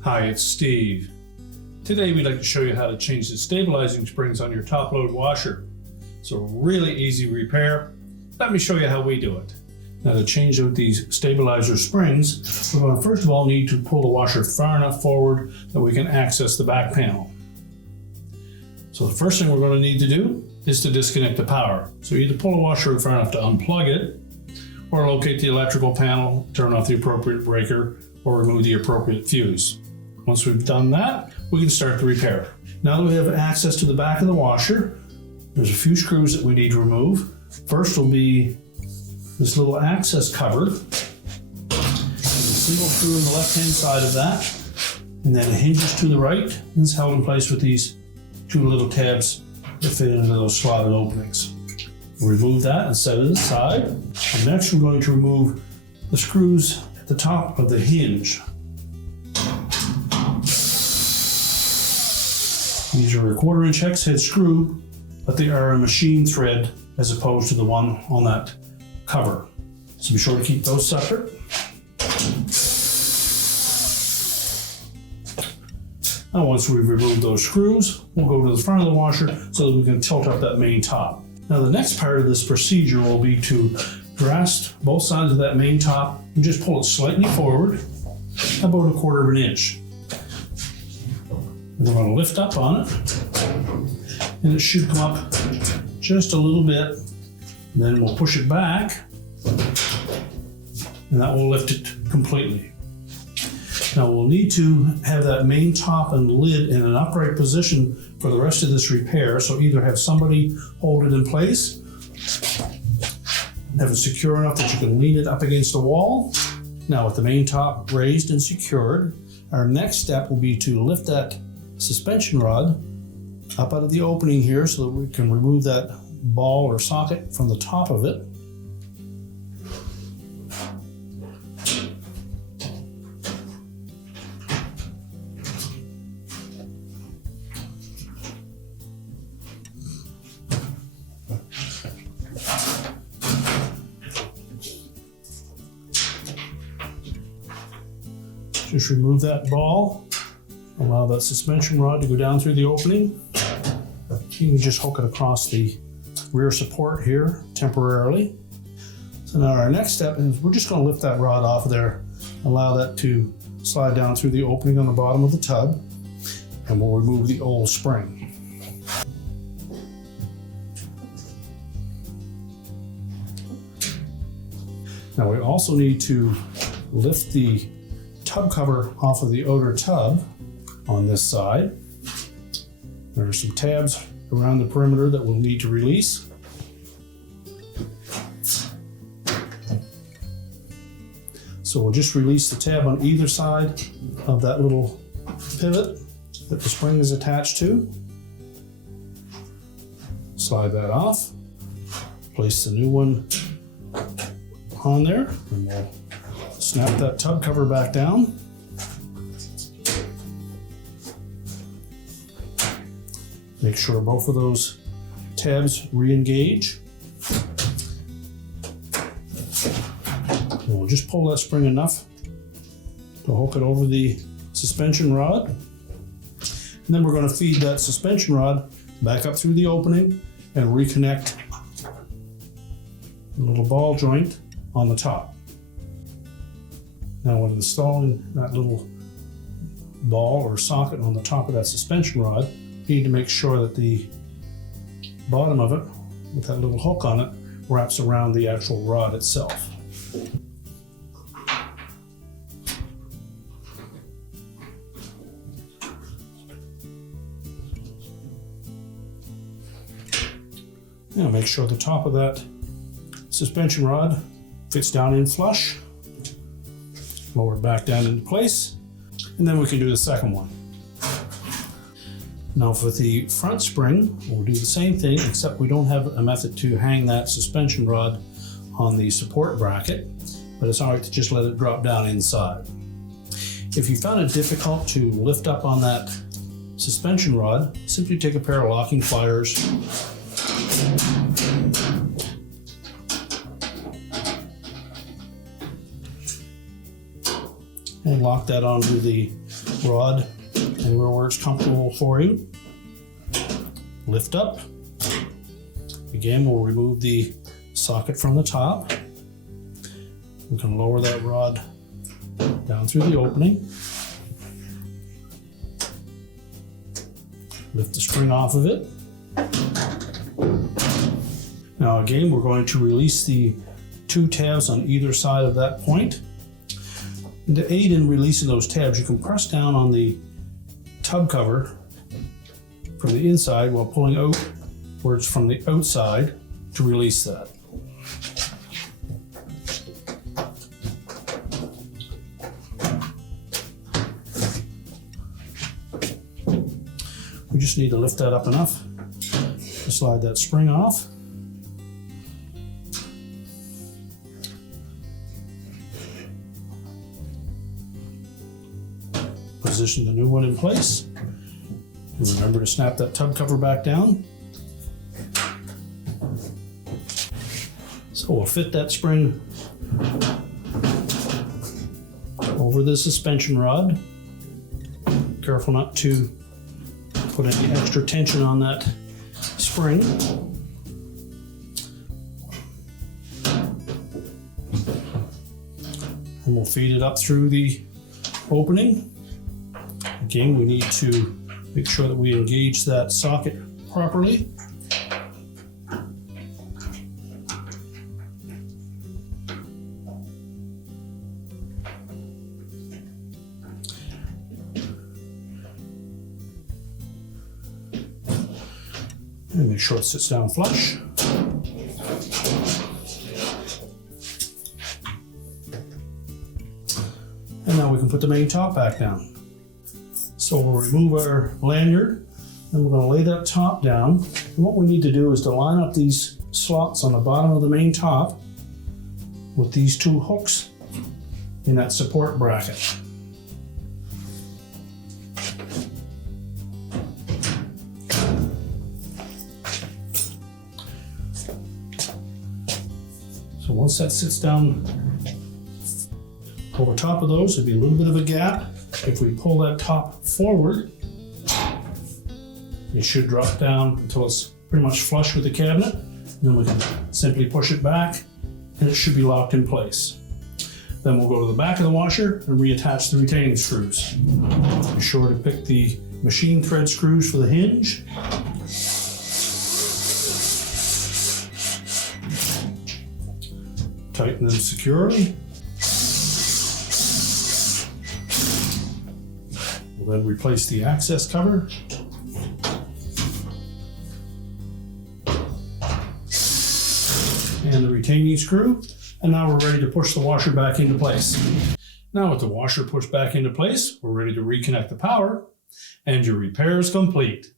Hi, it's Steve. Today we'd like to show you how to change the stabilizing springs on your top load washer. It's a really easy repair. Let me show you how we do it. Now, to change out these stabilizer springs, we're going to first of all need to pull the washer far enough forward that we can access the back panel. So the first thing we're going to need to do is to disconnect the power. So either pull the washer far enough to unplug it, or locate the electrical panel, turn off the appropriate breaker, or remove the appropriate fuse. Once we've done that, we can start the repair. Now that we have access to the back of the washer, there's a few screws that we need to remove. First will be this little access cover. There's a single screw on the left-hand side of that, and then it hinges to the right, and it's held in place with these two little tabs that fit into those slotted openings. We'll remove that and set it aside. And next we're going to remove the screws at the top of the hinge. These are a 1/4-inch hex head screw, but they are a machine thread as opposed to the one on that cover. So be sure to keep those separate. Now once we've removed those screws, we'll go to the front of the washer so that we can tilt up that main top. Now the next part of this procedure will be to grasp both sides of that main top and just pull it slightly forward, about a 1/4 inch. We're going to lift up on it, and it should come up just a little bit. Then we'll push it back, and that will lift it completely. Now we'll need to have that main top and lid in an upright position for the rest of this repair. So either have somebody hold it in place, have it secure enough that you can lean it up against the wall. Now with the main top raised and secured, our next step will be to lift that suspension rod up out of the opening here so that we can remove that ball or socket from the top of it. Just remove that ball. Allow that suspension rod to go down through the opening. You can just hook it across the rear support here temporarily. So now our next step is we're just going to lift that rod off of there, allow that to slide down through the opening on the bottom of the tub, and we'll remove the old spring. Now we also need to lift the tub cover off of the outer tub on this side. There are some tabs around the perimeter that we'll need to release. So we'll just release the tab on either side of that little pivot that the spring is attached to. Slide that off. Place the new one on there, and we'll snap that tub cover back down. Make sure both of those tabs re-engage. And we'll just pull that spring enough to hook it over the suspension rod. And then we're going to feed that suspension rod back up through the opening and reconnect the little ball joint on the top. Now when installing that little ball or socket on the top of that suspension rod, you need to make sure that the bottom of it, with that little hook on it, wraps around the actual rod itself. Now make sure the top of that suspension rod fits down in flush. Lower it back down into place, and then we can do the second one. Now for the front spring, we'll do the same thing, except we don't have a method to hang that suspension rod on the support bracket, but it's all right to just let it drop down inside. If you found it difficult to lift up on that suspension rod, simply take a pair of locking pliers and lock that onto the rod anywhere where it's comfortable for you. Lift up. Again, we'll remove the socket from the top. We can lower that rod down through the opening. Lift the spring off of it. Now again, we're going to release the 2 tabs on either side of that point. And to aid in releasing those tabs, you can press down on the tub cover from the inside while pulling outwards from the outside to release that. We just need to lift that up enough to slide that spring off. Position the new one in place. And remember to snap that tub cover back down. So we'll fit that spring over the suspension rod. Careful not to put any extra tension on that spring. And we'll feed it up through the opening. Again, we need to make sure that we engage that socket properly. And make sure it sits down flush. And now we can put the main top back down. So we'll remove our lanyard, and we're going to lay that top down. And what we need to do is to line up these slots on the bottom of the main top with these 2 hooks in that support bracket. So once that sits down over top of those, there'll be a little bit of a gap. If we pull that top forward, it should drop down until it's pretty much flush with the cabinet. And then we can simply push it back and it should be locked in place. Then we'll go to the back of the washer and reattach the retaining screws. Be sure to pick the machine thread screws for the hinge. Tighten them securely. We'll then replace the access cover. And the retaining screw. And now we're ready to push the washer back into place. Now with the washer pushed back into place, we're ready to reconnect the power, and your repair is complete.